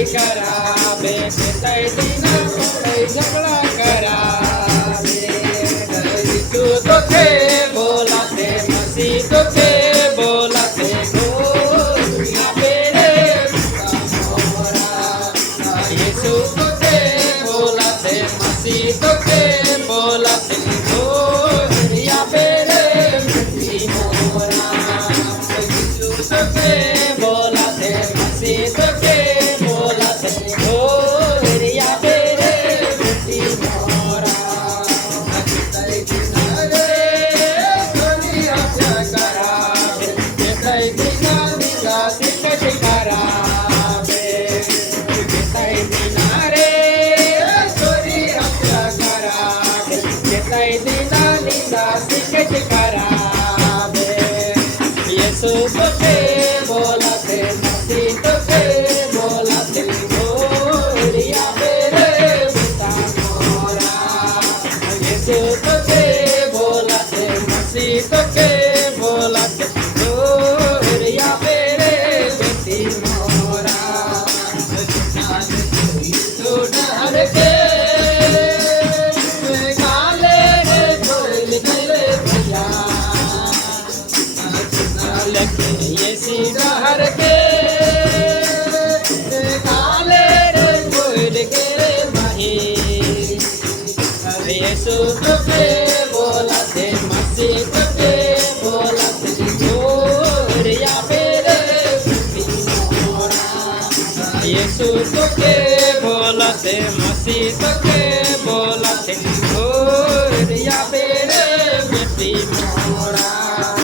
लढाई करावे पिताई दिना लढाई झगड़ा करावे यीशु तो थे बोला थे मसीह तो थे बोला थे गोरिया मेरे यीशु तो थे बोला थे मसीह तो थे बोला थे गोरिया मेरे मोरा यीशु तो थे बोला थे मसीह तो थे बोला थे गोरिया मेरे मोरा पिताई दिनारे दुनिया करावे पिताई दिना निगासी कश करावे पिताई दिनारे दुनिया करावे पिताई दिना निगासी कश करावे यीशु तो थे बोला थे मसीह तो थे बोला थे गोरिया मेरे पिता मोरा यीशु तो थे बोला थे मसीह तो थे बोला थे गोरिया मेरे बेटी मोरा तू डर के काले कोई निकले भैया यीशु डर के काले कोई निकले भाई यीशु तो थे बोला थे मसीह तो थे बोला थे गोरिया मेरे बेटी मोरा यीशु तो थे बोला थे मसीह तो थे बोला थे गोरिया